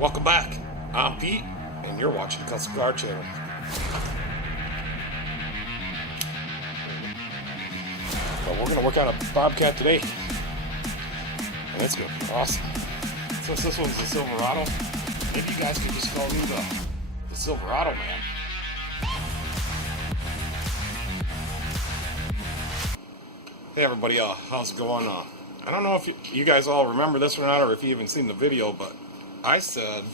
Welcome back. I'm Pete, and you're watching the Custom Car Channel. But we're going to work on a Bobcat today, and it's going to be awesome. Since this one's a Silverado, maybe you guys could just call me the Silverado man. Hey everybody, how's it going? I don't know if you guys all remember this or not, or if you even seen the video, but I said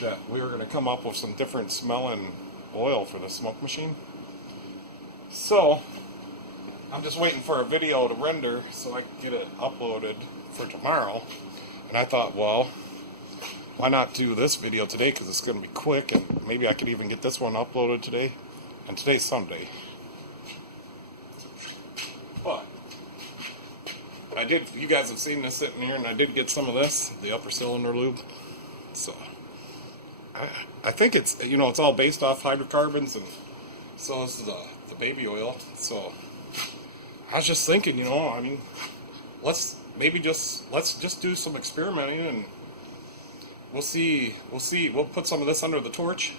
that we were going to come up with some different smelling oil for the smoke machine. So I'm just waiting for a video to render so I can get it uploaded for tomorrow. And I thought, well, why not do this video today, because it's going to be quick, and maybe I could even get this one uploaded today. And today's Sunday. But you guys have seen this sitting here, and I did get some of this, the upper cylinder lube. So I think it's, it's all based off hydrocarbons, and so is the baby oil. So I was just thinking, I mean, let's just do some experimenting, and we'll see. We'll put some of this under the torch,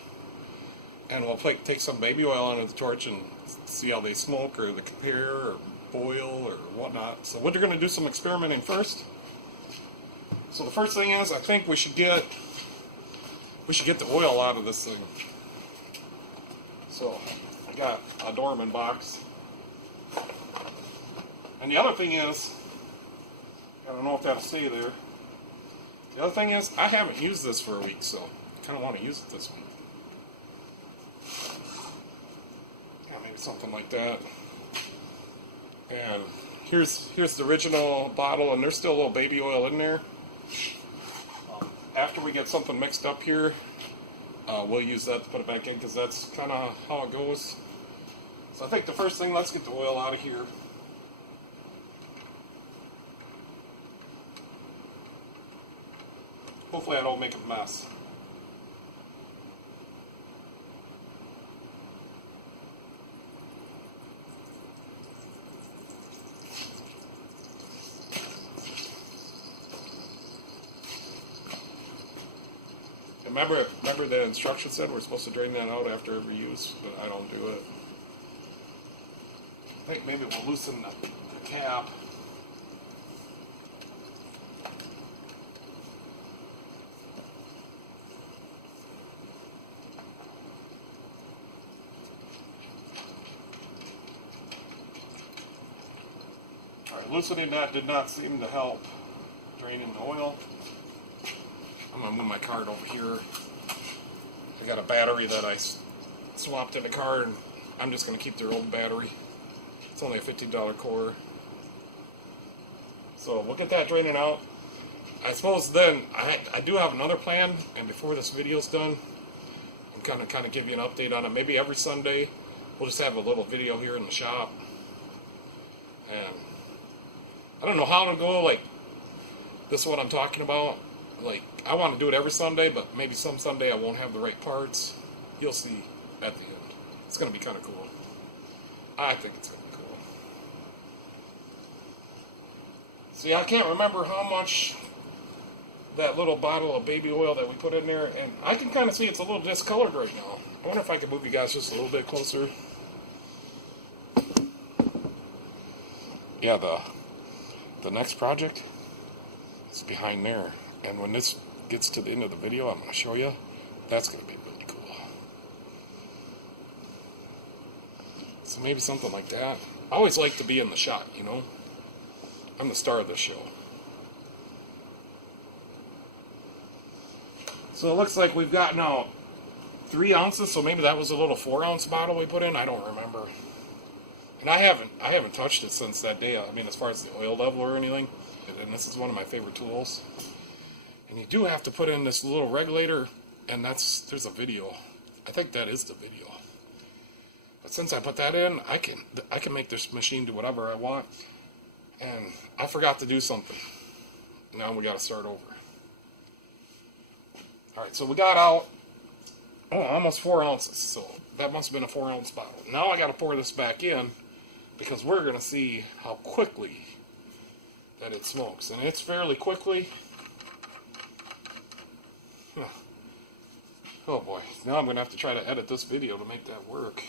and we'll take some baby oil under the torch and see how they smoke, or they compare, or boil, or whatnot. So we're going to do some experimenting first. So the first thing is, I think we should get the oil out of this thing. So I got a Dorman box. And the other thing is, I don't know if that'll stay there. The other thing is, I haven't used this for a week, so I kind of want to use it this week. Yeah, maybe something like that. And here's the original bottle, and there's still a little baby oil in there. After we get something mixed up here, we'll use that to put it back in, because that's kind of how it goes. So I think the first thing, let's get the oil out of here. Hopefully I don't make a mess. Remember the instructions said we're supposed to drain that out after every use, but I don't do it. I think maybe we'll loosen the cap. Alright, loosening that did not seem to help draining the oil. I'm going to move my cart over here. I got a battery that I swapped in the car, and I'm just going to keep their old battery. It's only a $15 core. So we'll get that draining out. I suppose then, I do have another plan, and before this video's done, I'm kind of give you an update on it. Maybe every Sunday, we'll just have a little video here in the shop. And I don't know how it'll go, like, this is what I'm talking about. Like, I want to do it every Sunday, but maybe some Sunday I won't have the right parts. You'll see at the end. It's going to be kind of cool. I think it's going to be cool. See, I can't remember how much that little bottle of baby oil that we put in there, and I can kind of see it's a little discolored right now. I wonder if I could move you guys just a little bit closer. Yeah, the next project is behind there. And when this gets to the end of the video, I'm going to show you. That's going to be really cool. So maybe something like that. I always like to be in the shot, I'm the star of this show. So it looks like we've got now 3 ounces, so maybe that was a little 4-ounce bottle we put in. I don't remember. And I haven't touched it since that day. I mean, as far as the oil level or anything. And this is one of my favorite tools. And you do have to put in this little regulator, and there's a video. I think that is the video. But since I put that in, I can make this machine do whatever I want. And I forgot to do something. Now we got to start over. Alright, so we got out almost 4 ounces. So that must have been a 4-ounce bottle. Now I got to pour this back in, because we're going to see how quickly that it smokes. And it's fairly quickly. Oh boy, now I'm going to have to try to edit this video to make that work.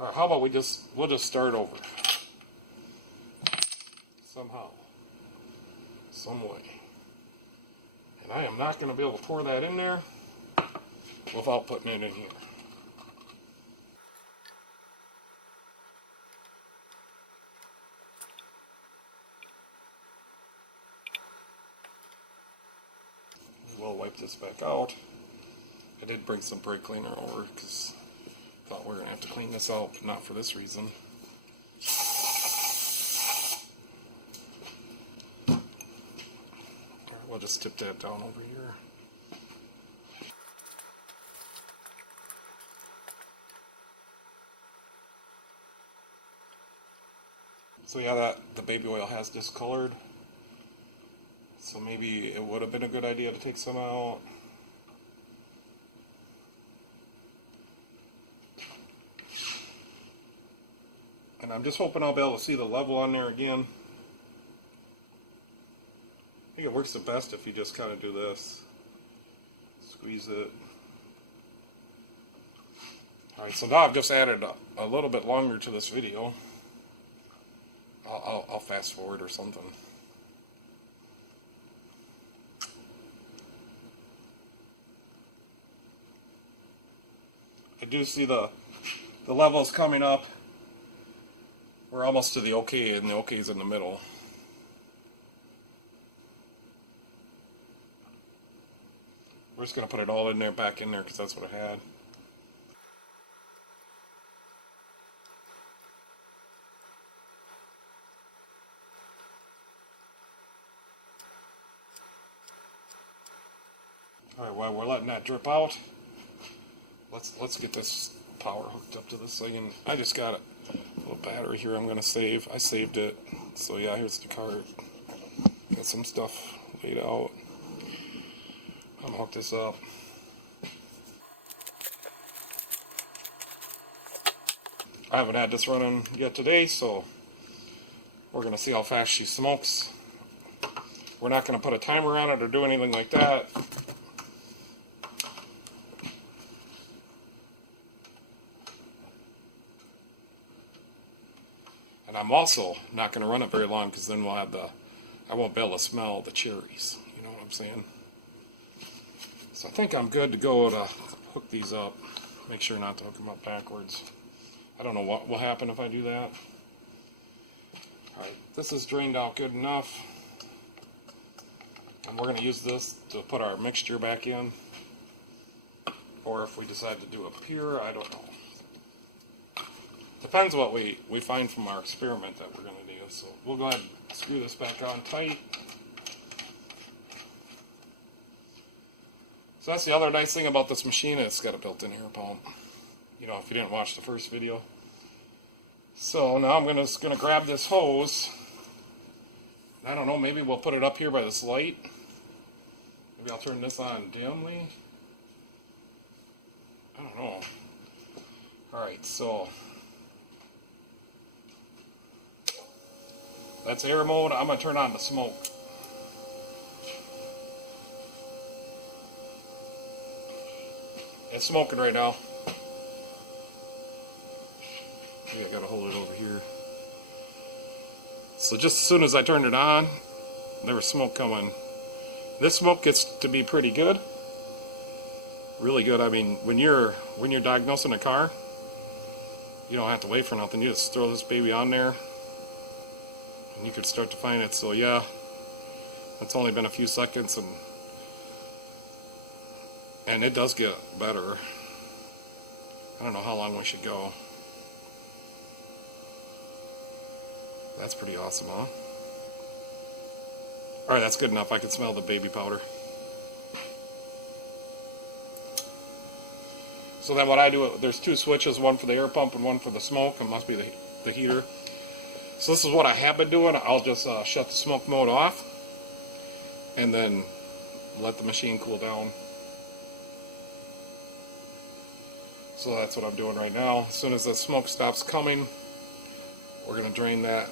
Alright, how about we'll just start over. Somehow. Some way. And I am not going to be able to pour that in there without putting it in here. We'll wipe this back out. I did bring some brake cleaner over because I thought we were going to have to clean this out, but not for this reason. We'll just tip that down over here. So yeah, the baby oil has discolored. So maybe it would have been a good idea to take some out. And I'm just hoping I'll be able to see the level on there again. I think it works the best if you just kind of do this. Squeeze it. Alright, so now I've just added a little bit longer to this video. I'll fast forward or something. I do see the levels coming up. We're almost to the OK, and the OK is in the middle. We're just going to put it all in there, back in there, because that's what I had. Alright, while we're letting that drip out, let's get this power hooked up to this thing. And I just got a little battery here I'm going to save. I saved it. So yeah, here's the card. Got some stuff laid out. I'm going to hook this up. I haven't had this running yet today, so we're going to see how fast she smokes. We're not going to put a timer on it or do anything like that. And I'm also not going to run it very long, because then we'll have I won't be able to smell the cherries. You know what I'm saying? So I think I'm good to go to hook these up. Make sure not to hook them up backwards. I don't know what will happen if I do that. Alright, this is drained out good enough. And we're going to use this to put our mixture back in. Or if we decide to do a pure, I don't know. Depends what we find from our experiment that we're going to do. So we'll go ahead and screw this back on tight. So that's the other nice thing about this machine. It's got a built-in air pump. You know, if you didn't watch the first video. So now I'm just going to grab this hose. I don't know, maybe we'll put it up here by this light. Maybe I'll turn this on dimly. I don't know. Alright, so that's air mode. I'm going to turn on the smoke. It's smoking right now. Maybe I got to hold it over here. So just as soon as I turned it on, there was smoke coming. This smoke gets to be pretty good. Really good. I mean, when you're diagnosing a car, you don't have to wait for nothing. You just throw this baby on there, and you could start to find it. So yeah, it's only been a few seconds, and it does get better. I don't know how long we should go. That's pretty awesome, huh? Alright, that's good enough. I can smell the baby powder. So then what I do, there's two switches, one for the air pump and one for the smoke. It must be the heater. So this is what I have been doing. I'll just shut the smoke mode off and then let the machine cool down. So that's what I'm doing right now. As soon as the smoke stops coming, we're going to drain the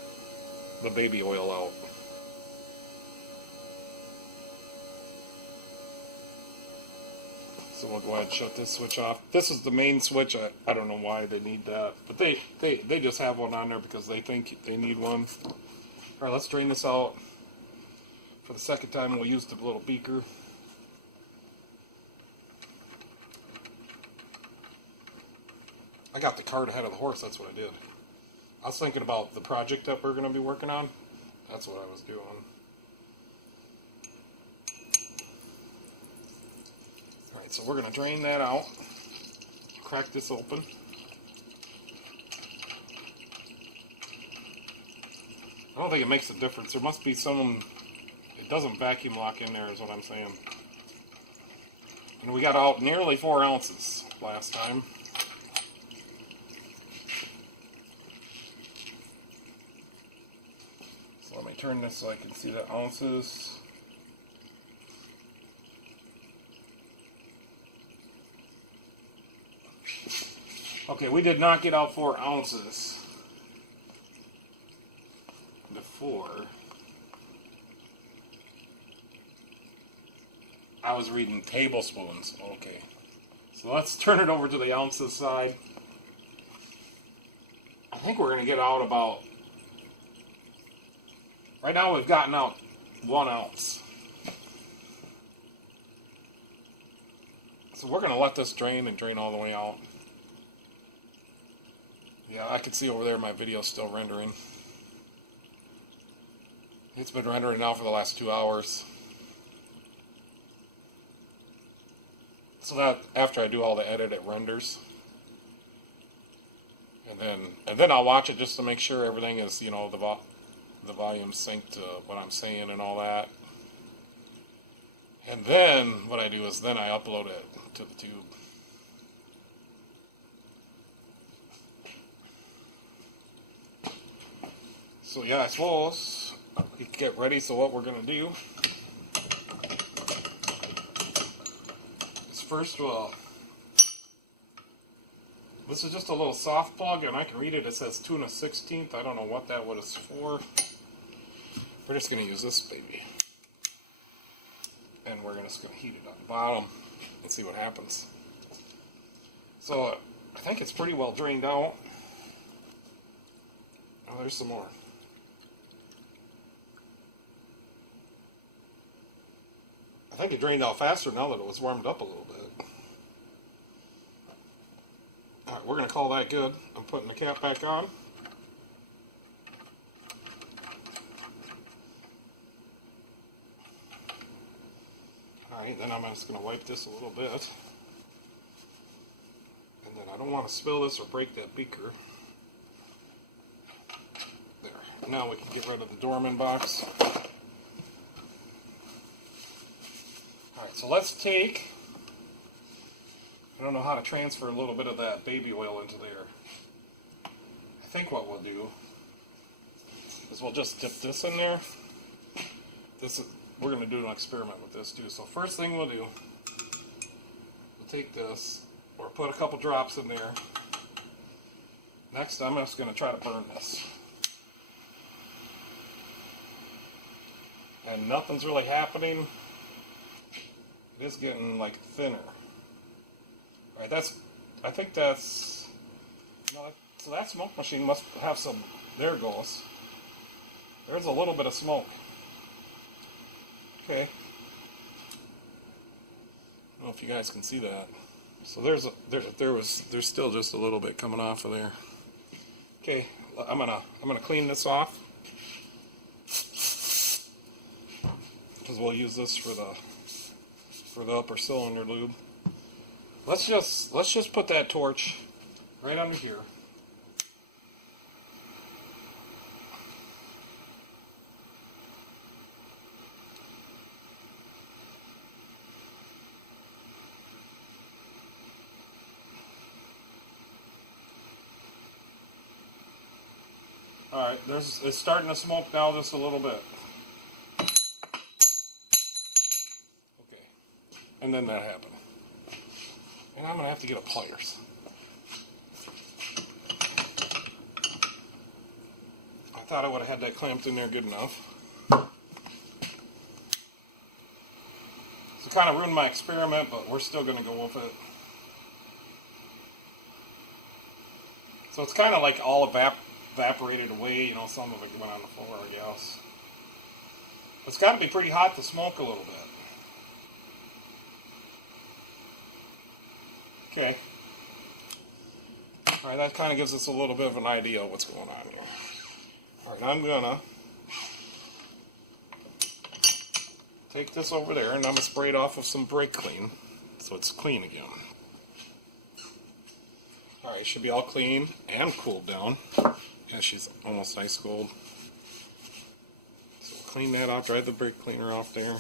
baby oil out. So we'll go ahead and shut this switch off. This is the main switch. I don't know why they need that, but they just have one on there because they think they need one. All right, let's drain this out. For the second time, we'll use the little beaker. I got the cart ahead of the horse, that's what I did. I was thinking about the project that we're going to be working on. That's what I was doing. Alright, so we're going to drain that out. Crack this open. I don't think it makes a difference. There must be some... It doesn't vacuum lock in there is what I'm saying. And we got out nearly 4 ounces last time. So let me turn this so I can see the ounces. Okay, we did not get out 4 ounces before. I was reading tablespoons. Okay. So let's turn it over to the ounces side. I think we're going to get out about... Right now we've gotten out 1 ounce. So we're going to let this drain and drain all the way out. Yeah, I can see over there my video's still rendering. It's been rendering now for the last 2 hours. So that after I do all the edit, it renders. And then I'll watch it just to make sure everything is, you know, the volume synced to what I'm saying and all that. And then what I do is then I upload it to the tube. So yeah, I suppose we can get ready. So what we're going to do is first this is just a little soft plug, and I can read it. It says 2 1/16. I don't know what that is for. We're just going to use this baby. And we're just going to heat it on the bottom and see what happens. So I think it's pretty well drained out. Oh, there's some more. I think it drained out faster now that it was warmed up a little bit. Alright, we're going to call that good. I'm putting the cap back on. Alright, then I'm just going to wipe this a little bit. And then I don't want to spill this or break that beaker. There. Now we can get rid of the Dorman box. Alright, so let's take... I don't know how to transfer a little bit of that baby oil into there. I think what we'll do is we'll just dip this in there. We're going to do an experiment with this too. So first thing we'll do, we'll take this, or put a couple drops in there. Next I'm just going to try to burn this. And nothing's really happening. It is getting like thinner. Alright, I think that's, so that smoke machine must have some, there it goes. There's a little bit of smoke. Okay. I don't know if you guys can see that. So there's still just a little bit coming off of there. Okay, I'm gonna clean this off. Because we'll use this for the upper cylinder lube. Let's just put that torch right under here. Alright, it's starting to smoke now just a little bit. Okay, and then that happened. And I'm going to have to get a pliers. I thought I would have had that clamped in there good enough. So kind of ruined my experiment, but we're still going to go with it. So it's kind of like all evaporated away, you know, some of it went on the floor, I guess. It's got to be pretty hot to smoke a little bit. Okay. Alright, that kind of gives us a little bit of an idea of what's going on here. Alright, I'm gonna take this over there and I'm gonna spray it off with some brake clean so it's clean again. Alright, should be all clean and cooled down. Yeah, she's almost ice cold. So we'll clean that off, dry the brake cleaner off there.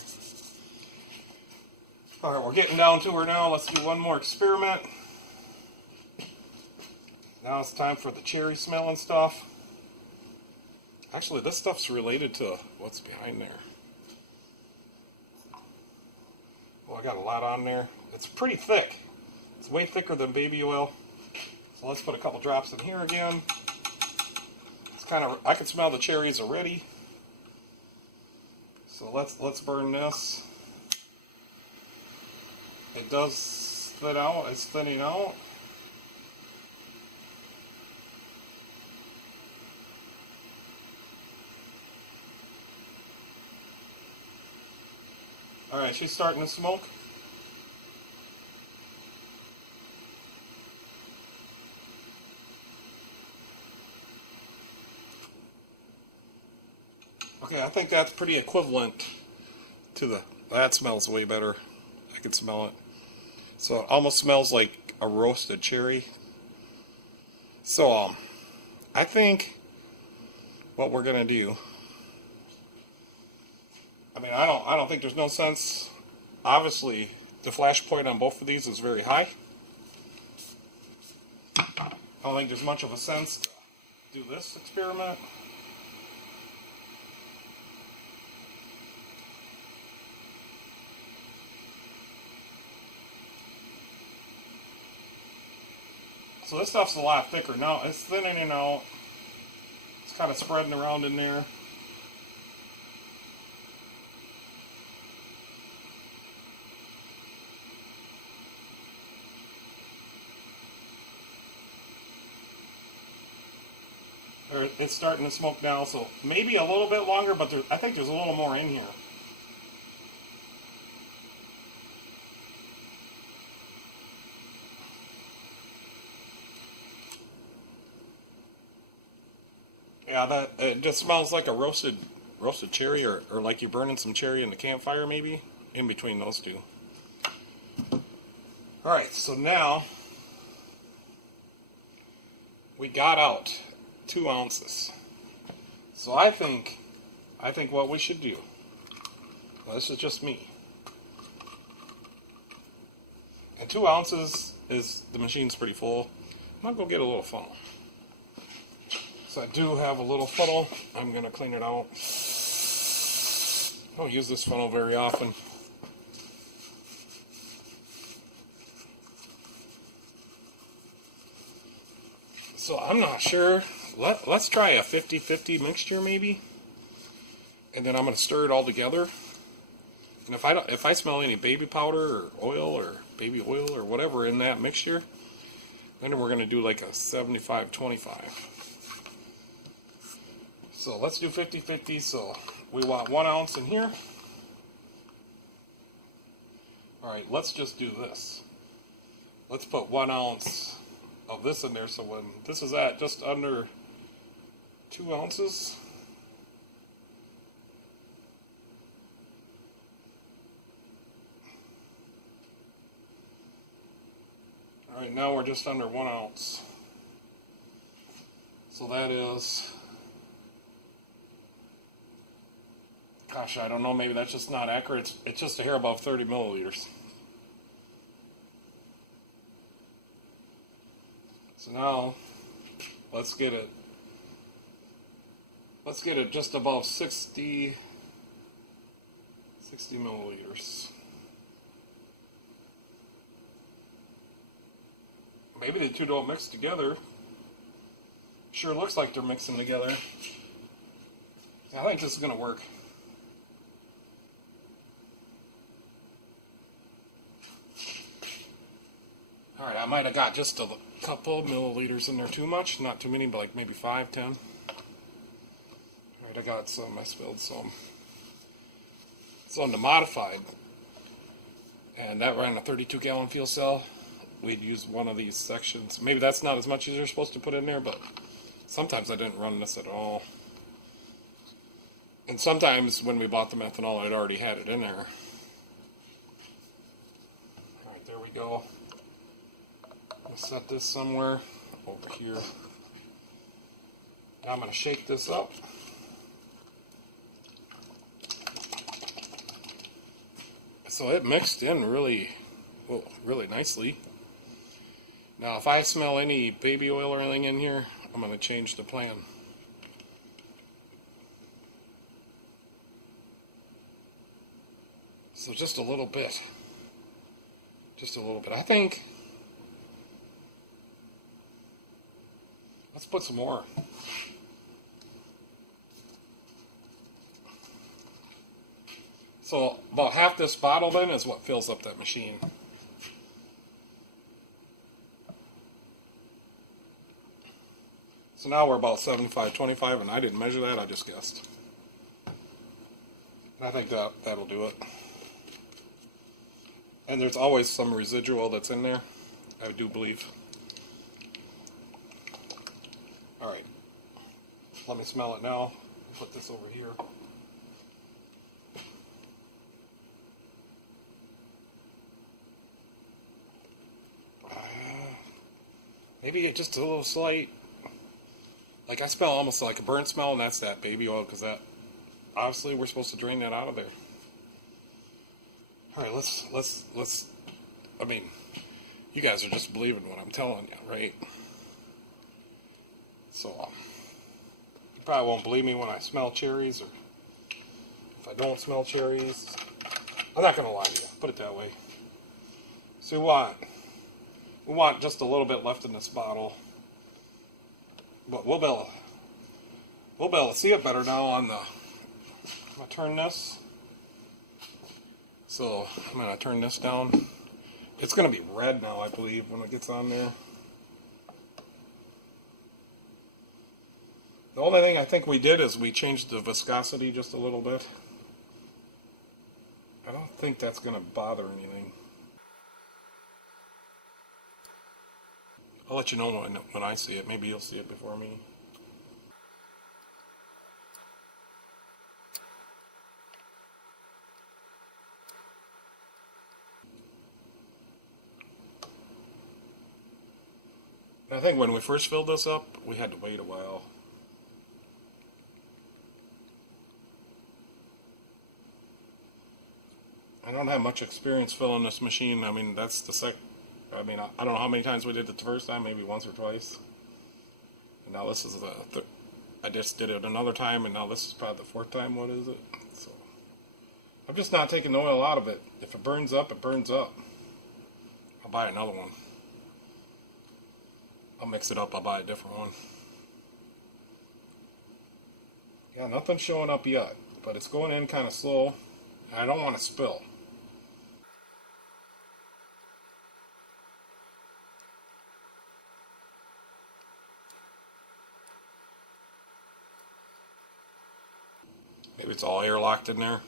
Alright, we're getting down to her now. Let's do one more experiment. Now it's time for the cherry smell and stuff. Actually, this stuff's related to what's behind there. Well, I got a lot on there. It's pretty thick. It's way thicker than baby oil. So let's put a couple drops in here again. It's kind of, I can smell the cherries already. So let's burn this. It does thin out. It's thinning out. Alright, she's starting to smoke. Okay, I think that's pretty equivalent to the, that smells way better. I can smell it. So it almost smells like a roasted cherry. So I think what we're gonna do, I mean, I don't think there's no sense. Obviously, the flash point on both of these is very high. I don't think there's much of a sense to do this experiment. So this stuff's a lot thicker now. It's thinning out. It's kind of spreading around in there. It's starting to smoke now, so maybe a little bit longer, but I think there's a little more in here. Yeah, that it just smells like a roasted cherry, or like you're burning some cherry in the campfire, maybe in between those two. All right, so now we got out 2 ounces. So I think what we should do. Well, this is just me. And 2 ounces is, the machine's pretty full. I'm gonna go get a little funnel. So I do have a little funnel. I'm gonna clean it out. I don't use this funnel very often. So I'm not sure. Let's try a 50-50 mixture maybe. And then I'm gonna stir it all together. And if I smell any baby powder or oil or baby oil or whatever in that mixture, then we're gonna do like a 75-25. So let's do 50-50. So we want 1 ounce in here. Alright, let's just do this. Let's put 1 ounce of this in there, so when this is at just under 2 ounces. Alright, now we're just under 1 ounce. So that is, gosh, I don't know, maybe that's just not accurate. It's just a hair above 30 milliliters. So now, let's get it just above 60 milliliters. Maybe the two don't mix together. Sure looks like they're mixing together. I think this is going to work. might have got just a couple milliliters in there too much. Not too many, but like maybe 5, 10. Alright, I got some. I spilled some. So on the modified, and that ran a 32-gallon fuel cell, we'd use one of these sections. Maybe that's not as much as you're supposed to put in there, but sometimes I didn't run this at all. And sometimes when we bought the methanol, I'd already had it in there. Alright, there we go. I'll set this somewhere over here. Now I'm going to shake this up. So it mixed in really nicely. Now if I smell any baby oil or anything in here, I'm going to change the plan. So just a little bit. Just a little bit. I think, let's put some more. So about half this bottle then is what fills up that machine. So now we're about 75-25, and I didn't measure that, I just guessed. And I think that'll do it. And there's always some residual that's in there, I do believe. Alright, let me smell it now. Put this over here. Maybe just a little slight, like I smell almost like a burnt smell, and that's that baby oil, because that, obviously we're supposed to drain that out of there. Alright, let's, I mean, you guys are just believing what I'm telling you, right? So, you probably won't believe me when I smell cherries, or if I don't smell cherries. I'm not going to lie to you, put it that way. So we want just a little bit left in this bottle, but we'll be able to see it better now on the, I'm going to turn this, so I'm going to turn this down. It's going to be red now, I believe, when it gets on there. The only thing I think we did is we changed the viscosity just a little bit. I don't think that's going to bother anything. I'll let you know when I see it. Maybe you'll see it before me. I think when we first filled this up, we had to wait a while. I don't have much experience filling this machine. I mean, that's the I don't know how many times we did it the first time, maybe once or twice. And now this is I just did it another time, and now this is probably the 4th time. What is it? So I'm just not taking the oil out of it. If it burns up, it burns up. I'll buy another one. I'll mix it up, I'll buy a different one. Yeah, nothing's showing up yet, but it's going in kind of slow. I don't want to spill. Maybe it's all airlocked in there.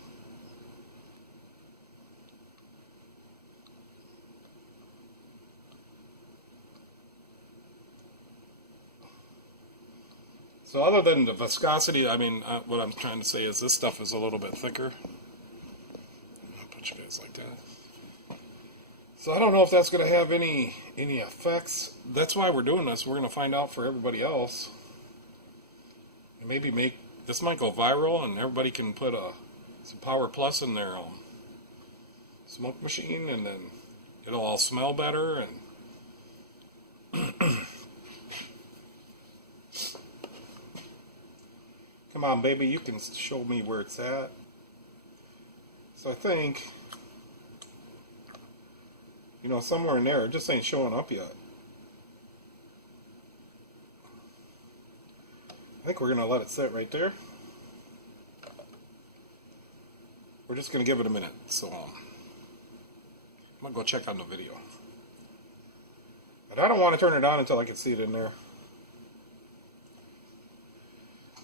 So other than the viscosity, I mean, what I'm trying to say is this stuff is a little bit thicker. I'll put you guys like that. So I don't know if that's going to have any effects. That's why we're doing this. We're going to find out for everybody else. And maybe this might go viral, and everybody can put some Power Plus in their smoke machine, and then it'll all smell better. And come on, baby, you can show me where it's at. So I think, somewhere in there, it just ain't showing up yet. I think we're going to let it sit right there. We're just going to give it a minute. So I'm going to go check on the video. But I don't want to turn it on until I can see it in there.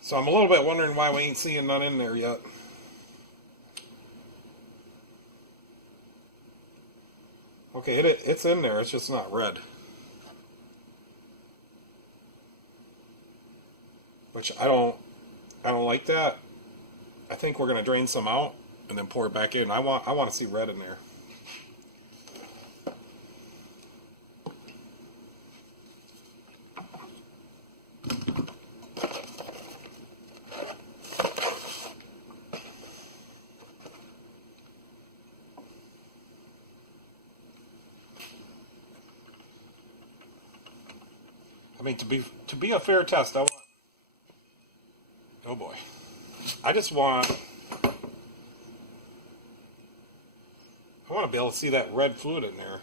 So I'm a little bit wondering why we ain't seeing none in there yet. Okay, it's in there, it's just not red. Which I don't like that. I think we're gonna drain some out and then pour it back in. I want to see red in there. I mean, to be a fair test, I want. Oh boy, I want to be able to see that red fluid in there.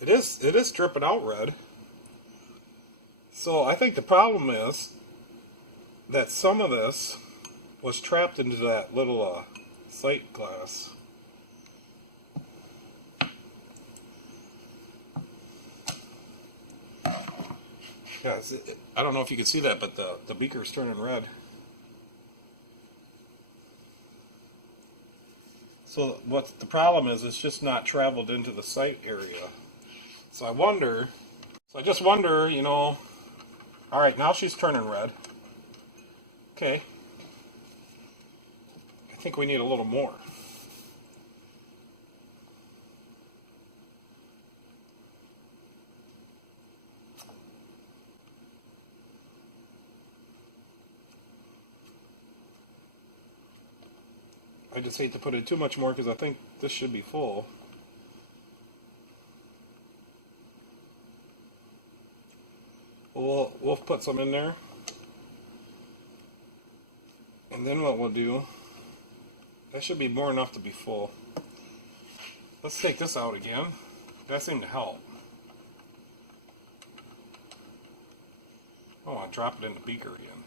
It is dripping out red. So I think the problem is that some of this was trapped into that little sight glass. Yeah, I don't know if you can see that, but the beaker's turning red. So what the problem is, it's just not traveled into the sight area. So I just wonder, you know, alright, now she's turning red. Okay. I think we need a little more. I just hate to put in too much more because I think this should be full. We'll put some in there. And then what we'll do, that should be more enough to be full. Let's take this out again. That seemed to help. Oh, I'll drop it in the beaker again.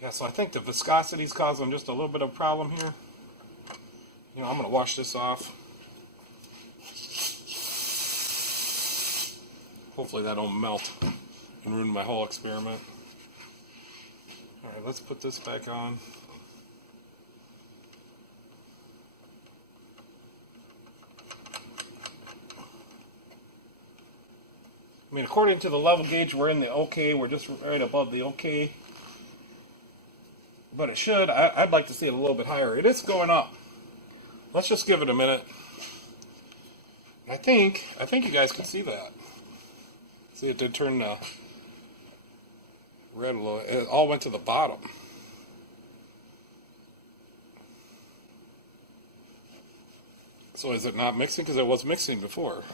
Yeah, so I think the viscosity is causing just a little bit of a problem here. You know, I'm going to wash this off. Hopefully that don't melt and ruin my whole experiment. Alright, let's put this back on. I mean, according to the level gauge, we're in the OK. We're just right above the OK. But it should. I'd like to see it a little bit higher. It is going up. Let's just give it a minute. I think you guys can see that. See, it did turn red a little. It all went to the bottom. So is it not mixing? Because it was mixing before.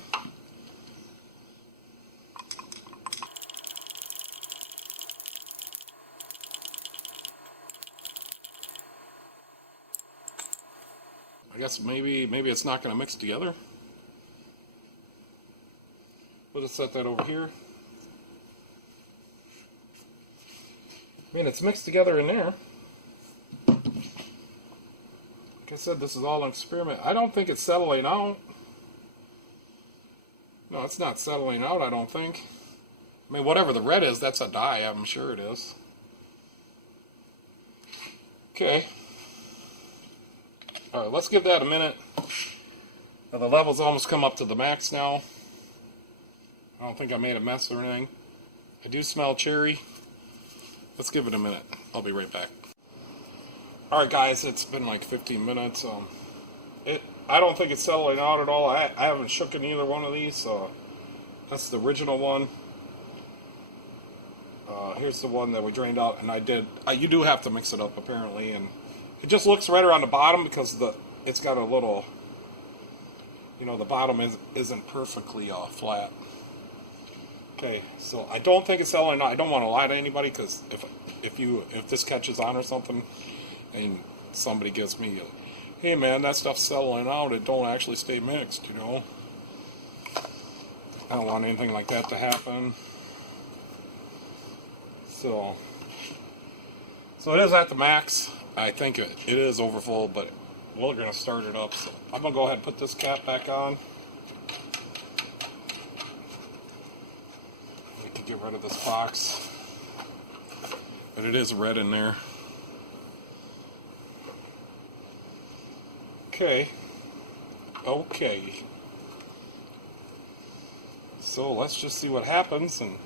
I guess maybe it's not going to mix together. We'll just set that over here. I mean, it's mixed together in there. Like I said, this is all an experiment. I don't think it's settling out. No, it's not settling out, I don't think. I mean, whatever the red is, that's a dye, I'm sure it is. Okay. Alright, let's give that a minute. Now, the level's almost come up to the max now. I don't think I made a mess or anything. I do smell cherry. Let's give it a minute. I'll be right back. Alright guys, it's been like 15 minutes. I don't think it's settling out at all. I haven't shook in either one of these, so that's the original one. Here's the one that we drained out, and you do have to mix it up apparently, and it just looks redder on the bottom because it's got a little, you know, the bottom isn't perfectly flat. Okay, so I don't think it's settling out. I don't want to lie to anybody, because if this catches on or something, and somebody gives me, hey man, that stuff's settling out, it don't actually stay mixed, you know. I don't want anything like that to happen. So So it is at the max. I think it is overfull, but we're going to start it up. So I'm going to go ahead and put this cap back on. We can get rid of this box. But it is red in there. Okay. Okay. So let's just see what happens. And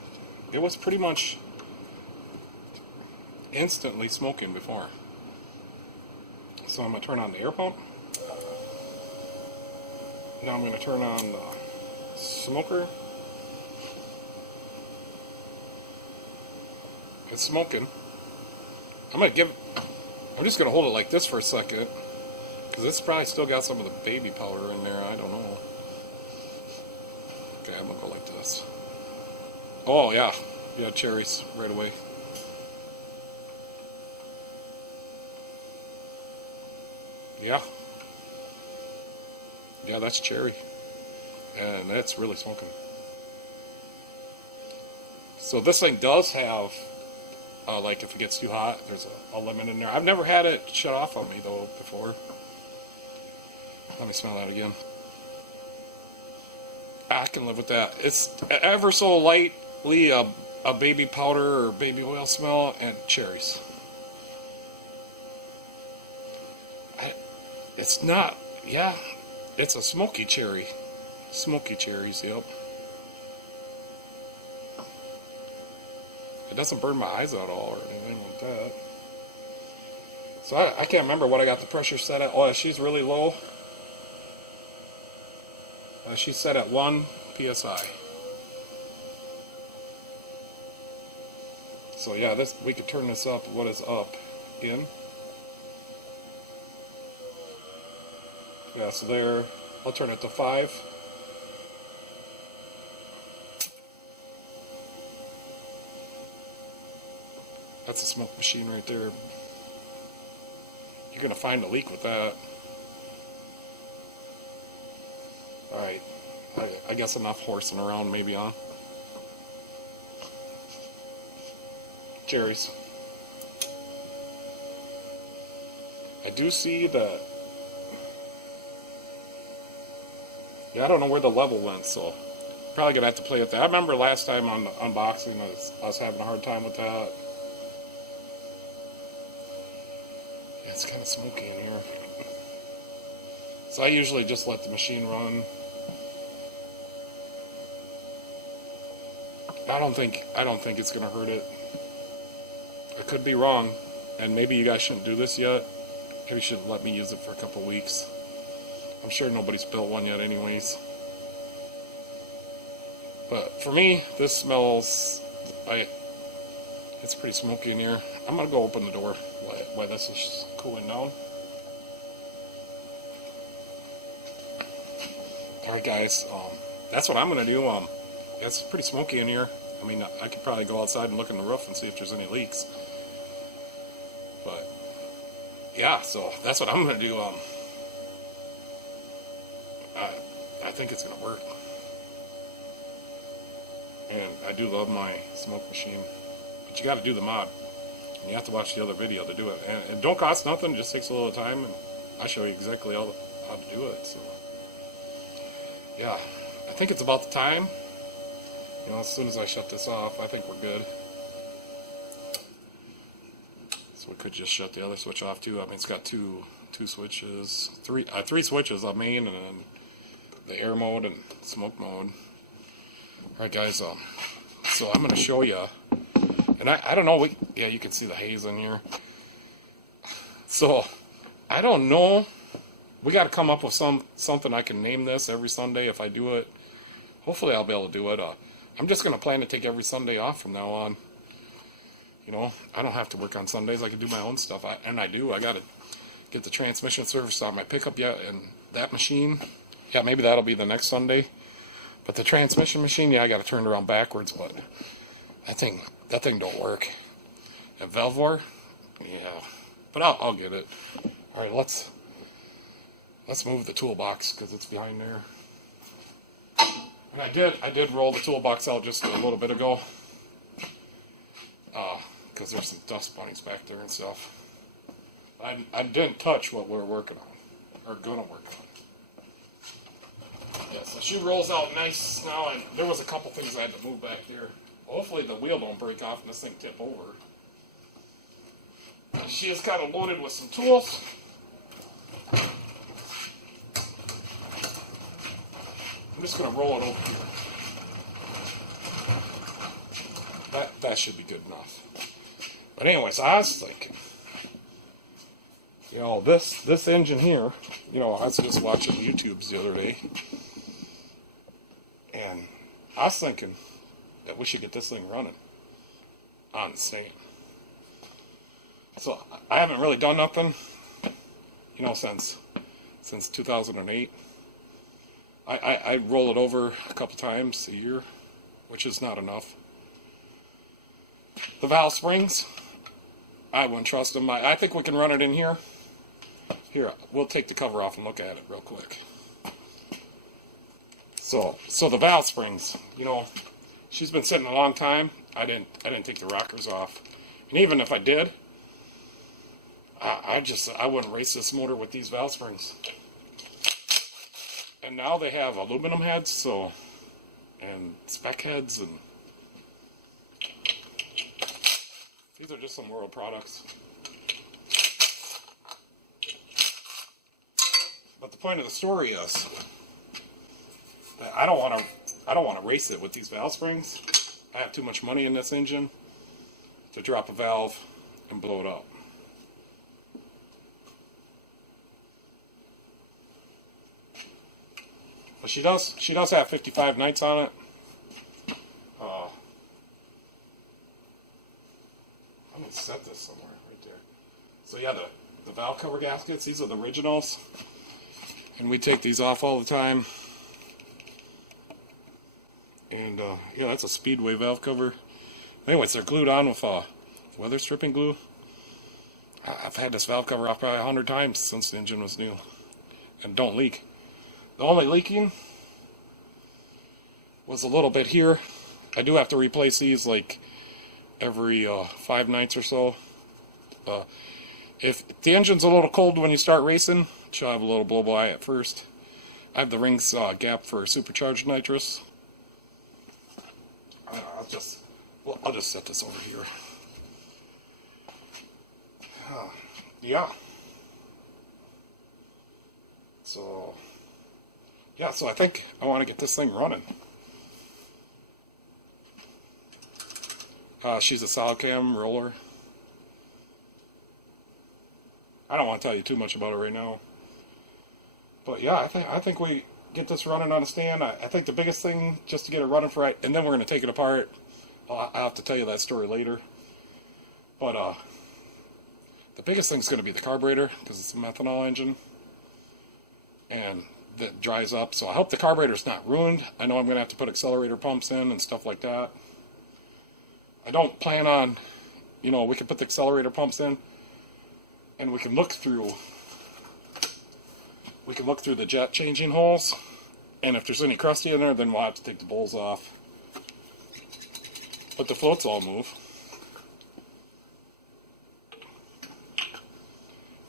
it was pretty much instantly smoking before. So I'm going to turn on the air pump. Now I'm going to turn on the smoker. It's smoking. I'm just going to hold it like this for a second, because it's probably still got some of the baby powder in there. I don't know. Okay, I'm going to go like this. Oh, yeah. Yeah, cherries right away. Yeah. Yeah, that's cherry. And that's really smoking. So this thing does have, like if it gets too hot, there's a limit in there. I've never had it shut off on me though before. Let me smell that again. I can live with that. It's ever so lightly a baby powder or baby oil smell and cherries. It's not, yeah, it's a smoky cherry. Smoky cherries, yep. It doesn't burn my eyes out at all or anything like that. So I can't remember what I got the pressure set at. Oh, she's really low. She's set at 1 psi. So yeah, we could turn this up. What is up? In. Yeah, so there. I'll turn it to 5. That's a smoke machine right there. You're gonna find a leak with that. Alright, I guess enough horsing around maybe on. Cherries. I do see that. Yeah, I don't know where the level went, so probably gonna have to play with that. I remember last time on the unboxing I was having a hard time with that. Yeah, it's kind of smoky in here. So I usually just let the machine run. I don't think it's gonna hurt it. I could be wrong, and maybe you guys shouldn't do this yet. Maybe you should let me use it for a couple weeks. I'm sure nobody's built one yet anyways. But for me, this smells, it's pretty smoky in here. I'm gonna go open the door while this is cooling down. Alright guys, that's what I'm gonna do. It's pretty smoky in here. I mean, I could probably go outside and look in the roof and see if there's any leaks. But yeah, so that's what I'm gonna do. I think it's gonna work. And I do love my smoke machine. But you gotta do the mod. And you have to watch the other video to do it. And it don't cost nothing, it just takes a little time, and I show you exactly how to do it. So yeah, I think it's about the time. You know, as soon as I shut this off, I think we're good. So we could just shut the other switch off too. I mean, it's got two switches, three switches on main, and then the air mode and smoke mode. Alright guys, so I'm gonna show you, and I don't know, yeah, you can see the haze in here. So I don't know, we got to come up with something I can name this every Sunday if I do it. Hopefully I'll be able to do it. I'm just gonna plan to take every Sunday off from now on. You know, I don't have to work on Sundays. I can do my own stuff, and I do. I gotta get the transmission service on my pickup yet, and that machine, yeah, maybe that'll be the next Sunday. But the transmission machine, yeah, I gotta turn it around backwards, but that thing don't work. And Velvor, yeah, but I'll get it. All right, let's move the toolbox because it's behind there. And I did roll the toolbox out just a little bit ago. because there's some dust bunnies back there and stuff. I didn't touch what we're working on, or gonna work on. Yeah, so she rolls out nice now, and there was a couple things I had to move back there. Hopefully the wheel don't break off and this thing tip over. She is kind of loaded with some tools. I'm just going to roll it over here. That should be good enough. But anyways, I was thinking, you know, this engine here, you know, I was just watching YouTubes the other day, and I was thinking that we should get this thing running on the stand. So I haven't really done nothing, you know, since 2008. I roll it over a couple times a year, which is not enough. The valve springs, I wouldn't trust them. I think we can run it in here. Here, we'll take the cover off and look at it real quick. So the valve springs, you know, she's been sitting a long time. I didn't take the rockers off, and even if I did, I wouldn't race this motor with these valve springs. And now they have aluminum heads, and spec heads, and these are just some World products. But the point of the story is that I don't want to race it with these valve springs. I have too much money in this engine to drop a valve and blow it up. But she does have 55 nights on it. I'm gonna set this somewhere right there. So yeah, the valve cover gaskets, these are the originals, and we take these off all the time. And yeah, that's a Speedway valve cover. Anyways, they're glued on with weather stripping glue. I've had this valve cover off probably 100 times since the engine was new, and don't leak. The only leaking was a little bit here. I do have to replace these like every 5 nights or so. If the engine's a little cold when you start racing, she'll have a little blow-by at first. I have the rings gap for supercharged nitrous. I'll just set this over here. Yeah. So I think I want to get this thing running. She's a solid cam roller. I don't want to tell you too much about it right now. But yeah, I think we get this running on a stand. I think the biggest thing, just to get it running for right, and then we're going to take it apart. I'll have to tell you that story later. But the biggest thing is going to be the carburetor, because it's a methanol engine. And that dries up, so I hope the carburetor's not ruined. I know I'm going to have to put accelerator pumps in and stuff like that. I don't plan on, you know, we can put the accelerator pumps in, and we can look through the jet changing holes, and if there's any crusty in there, then we'll have to take the bowls off. But the floats all move.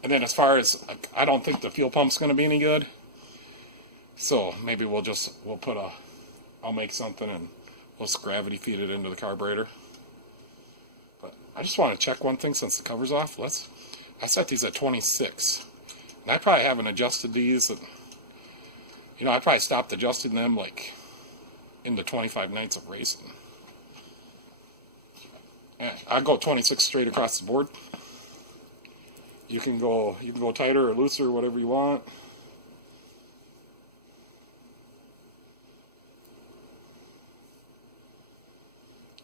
And then as far as, I don't think the fuel pump's going to be any good. So maybe I'll make something and we'll just gravity feed it into the carburetor. But I just want to check one thing since the cover's off. I set these at 26. And I probably haven't adjusted these. And, you know, I probably stopped adjusting them like in the 25 nights of racing. And I go 26 straight across the board. You can go tighter or looser, whatever you want.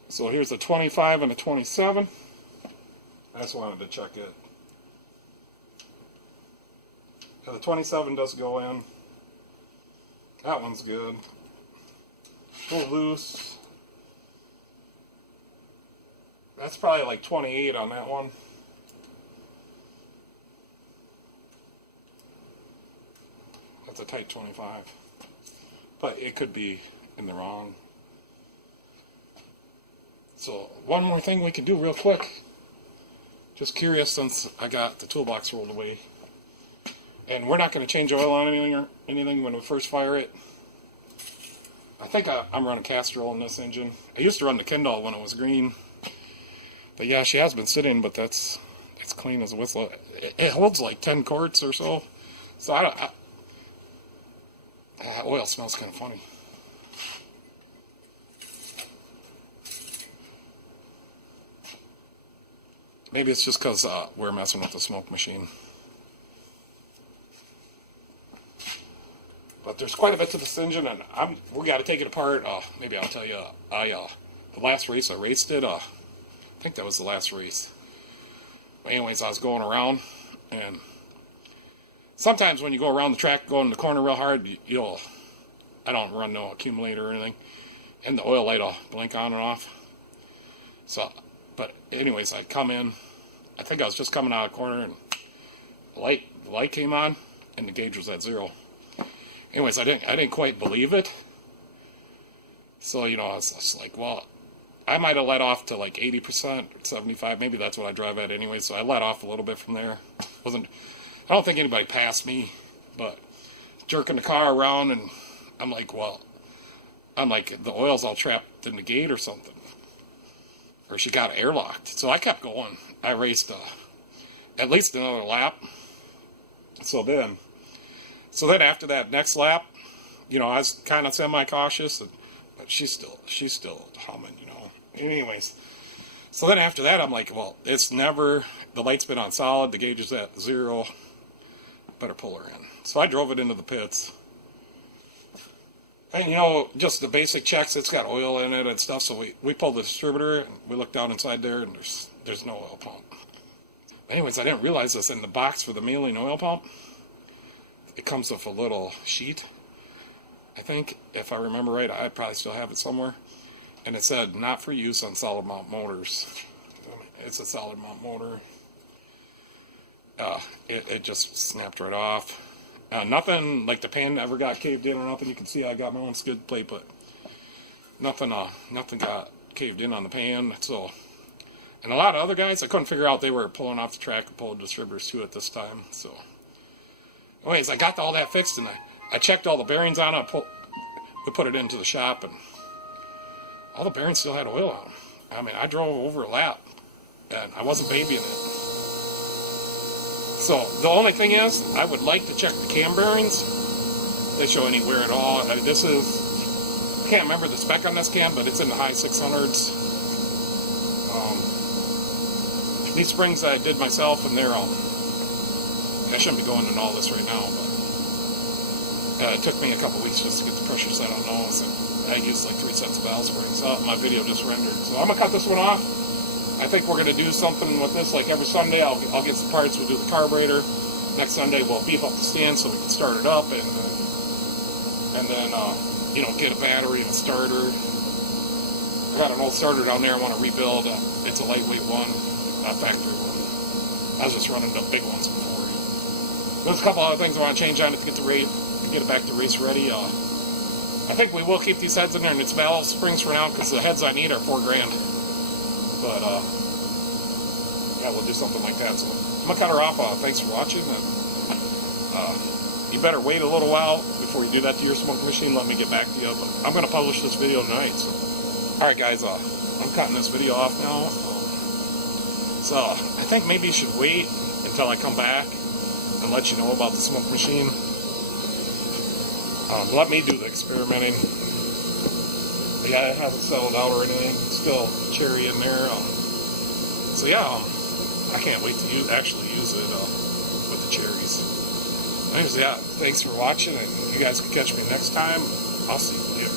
So here's a 25 and a 27. I just wanted to check it. Yeah, the 27 does go in. That one's good. A little loose. That's probably like 28 on that one. That's a tight 25. But it could be in the wrong. So one more thing we can do real quick Just curious since I got the toolbox rolled away. And we're not going to change oil on anything when we first fire it. I think I'm running Castrol in this engine. I used to run the Kendall when it was green. But yeah, she has been sitting, but it's clean as a whistle. It holds like 10 quarts or so. So oil smells kind of funny. Maybe it's just because we're messing with the smoke machine. But there's quite a bit to this engine, and we got to take it apart. Maybe I'll tell you. The last race I raced it. I think that was the last race. But anyways, I was going around, and sometimes when you go around the track, going in the corner real hard, I don't run no accumulator or anything, and the oil light will blink on and off. So, but anyways, I'd come in. I think I was just coming out of the corner, and the light came on, and the gauge was at 0. Anyways, I didn't quite believe it. So, I was just like, well, I might have let off to like 80%, 75%. Maybe that's what I drive at anyway. So I let off a little bit from there. I don't think anybody passed me, but jerking the car around, and I'm like, the oil's all trapped in the gate or something. Or she got airlocked. So I kept going. I raced at least another lap. So then after that next lap, I was kind of semi-cautious, but she's still humming, Anyways, so then after that, I'm like, well, the light's been on solid, the gauge is at 0, better pull her in. So I drove it into the pits. And, just the basic checks, it's got oil in it and stuff, so we pulled the distributor, and we looked down inside there, and there's no oil pump. Anyways, I didn't realize this. In the box for the maling oil pump, it comes with a little sheet, I think, if I remember right. I probably still have it somewhere. And it said, not for use on solid mount motors. It's a solid mount motor. It just snapped right off. Nothing, like the pan ever got caved in or nothing. You can see I got my own skid plate, but nothing got caved in on the pan. So, and a lot of other guys, I couldn't figure out, they were pulling off the track and pulling distributors too at this time. So, anyways, I got all that fixed, and I checked all the bearings on it. We put it into the shop, and all the bearings still had oil on them. I mean, I drove over a lap, and I wasn't babying it. So, the only thing is, I would like to check the cam bearings. If they show any wear at all. I can't remember the spec on this cam, but it's in the high 600s. These springs I did myself, and they're all... I shouldn't be going into all this right now, but it took me a couple weeks just to get the pressure set on those. I used like 3 sets of valve springs. My video just rendered. So I'm going to cut this one off. I think we're going to do something with this. Like every Sunday, I'll get some parts. We'll do the carburetor. Next Sunday, we'll beef up the stand so we can start it up. And then, get a battery and a starter. I got an old starter down there I want to rebuild. It's a lightweight one, not factory one. I was just running the big ones before. There's a couple other things I want to change on it to get it back to race ready. I think we will keep these heads in there, and it's valve springs for now, because the heads I need are $4,000. But yeah, we'll do something like that. So I'm gonna cut her off. Thanks for watching. And, you better wait a little while before you do that to your smoke machine. Let me get back to you. But I'm gonna publish this video tonight. So, all right, guys. I'm cutting this video off now. So I think maybe you should wait until I come back and let you know about the smoke machine. Let me do the experimenting. Yeah, it hasn't settled out or anything. Still cherry in there. So yeah, I can't wait to actually use it with the cherries. Anyways, yeah, thanks for watching, and you guys can catch me next time. I'll see you later.